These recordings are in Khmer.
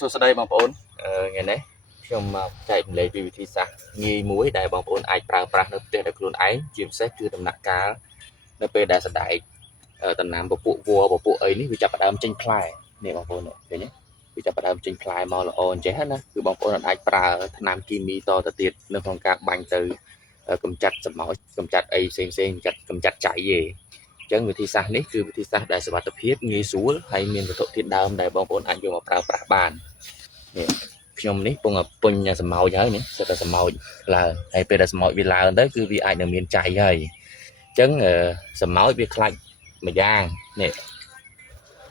សួស្តីបងប្អូនថ្ងៃនេះខ្ញុំមកចែកម្លែកពីវិធីសាស្ត្រងាយមួយដែលបងប្អូនអាចប្រើប្រាស់នៅផ្ទះដោយខ្លួនឯងជាពិសេសគឺដំណាក់កាលនៅពេលដែលសណ្ដែកដំណាំពពួកវល្លិពពួកអីនេះវាចាប់ផ្ដើមចេញផ្លែនេះបងប្អូនឃើញទេវាចាប់ផ្ដើមចេញផ្លែមកល្អអញ្ចឹងណាគឺបងប្អូនអាចប្រើថ្នាំគីមីតទៅទៀតនៅក្នុងការបាញ់ទៅកម្ចាត់សម្ោចកម្ចាត់អីផ្សេងកម្ចាត់ចៃទេអញ្ចឹងវិធីសាស្ត្រនេះគឺវិធីសាស្ត្រដែលសុវត្ថិភាពងាយស្រួលហើយមានវត្ថុធាតុដើមដែលបងប្អូនអាចយកមកប្រើប្រាស់បាននេះខ្ញុំនេះពងពុញសម្ោចហើយនេះសិតតែសម្ោចឡើងហើយពេលដែលសម្ោចវាឡើងទៅគឺវាអាចនឹងមានចៃហើយអញ្ចឹងសម្ោចវាខ្លាច់មួយយ៉ាងនេះ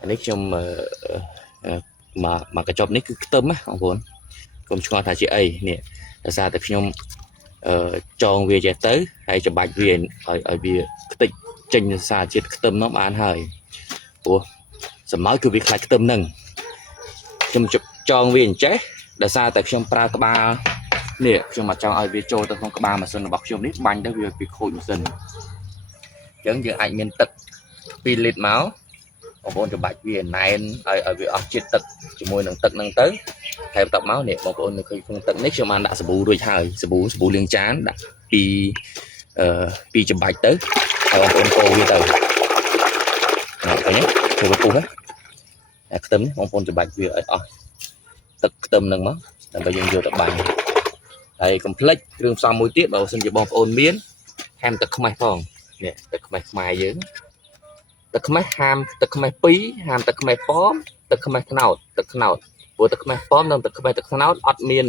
អានេះខ្ញុំមកកញ្ចប់នេះគឺខ្ទឹមណាបងប្អូនកុំឆ្ងល់ថាជាអីនេះដោយសារតែខ្ញុំចងវាចេះទៅហើយច្បាច់វាឲ្យវាខ្ទេចចេញសារជាតិខ្ទឹមនោះបានហើយព្រោះសម្ោចគឺវាខ្លាច់ខ្ទឹមហ្នឹងខ្ញុំចងវាអញ្ចេះដោយសារតែខ្ញុំប្រើក្បាលនេះខ្ញុំមកចង់ឲ្យវាចូលទៅក្នុងក្បាលម៉ាស៊ីនរបស់ខ្ញុំនេះបាញ់ទៅវាខូចម៉ាស៊ីនអញ្ចឹងយើងអាចមានទឹក2លីត្រមកបងប្អូនច្បាច់វាណែនឲ្យវាអស់ជាតិទឹកជាមួយនឹងទឹកហ្នឹងទៅហើយបន្ទាប់មកនេះបងប្អូននៅឃើញក្នុងទឹកនេះខ្ញុំបានដាក់សាប៊ូរួចហើយសាប៊ូលាងចានដាក់ពីច្បាច់ទៅហើយបងប្អូនកូរវាទៅឃើញទេវាពុះណាខ្ទឹមនេះបងប្អូនច្បាច់វាឲ្យអស់ទឹកខ្ទឹមហ្នឹងមកដើម្បីយើងយកទៅបាញ់ហើយកុំភ្លេចគ្រឿងផ្សំមួយទៀតបើសិនជាបងប្អូនមានហាមទឹកខ្មេះផងនេះទឹកខ្មេះខ្មែរយើងទឹកខ្មេះហាមទឹកខ្មេះ2ហាមទឹកខ្មេះប៉មទឹកខ្មេះត្នោតព្រោះទឹកខ្មេះប៉មនិងទឹកខ្មេះទឹកត្នោតអត់មាន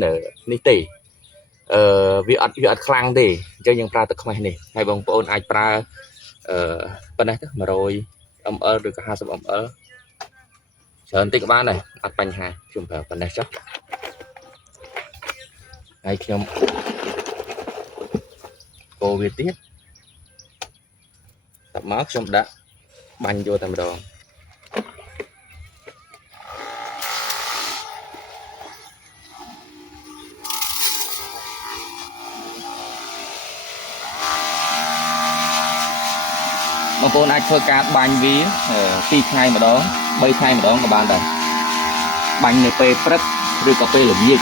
នេះទេវាអត់ខ្លាំងទេអញ្ចឹងយើងប្រើទឹកខ្មេះនេះហើយបងប្អូនអាចប្រើប៉ុណ្ណេះទៅ100 ml ឬក៏50 ml ច្រើនតិចក៏បានដែរអត់បញ្ហាខ្ញុំប្រើប៉ុណ្ណេះចុះហើយខ្ញុំកូរវាទៀតតមកខ្ញុំដាក់បាញ់យកតែម្ដងបងប្អូនអាចធ្វើការបាញ់វា2ថ្ងៃម្ដង3ថ្ងៃម្ដងក៏បានដែរបាញ់នៅពេលព្រឹកឬក៏ពេលល្ងាច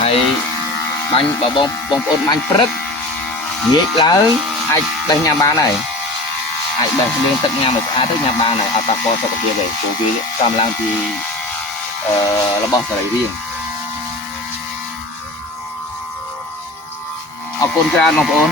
ហើយបាញ់បើបងប្អូនបាញ់ព្រឹកងាកឡើងអាចបេះញ៉ាំបានហើយអាចបេះលាងទឹកញ៉ាំឲ្យស្អាតទៅញ៉ាំបានហើយអត់ប៉ះពាល់សុខភាពទេព្រោះវាកំឡើងពីរបស់សរីរាង្គអរគុណច្រើនបងប្អូន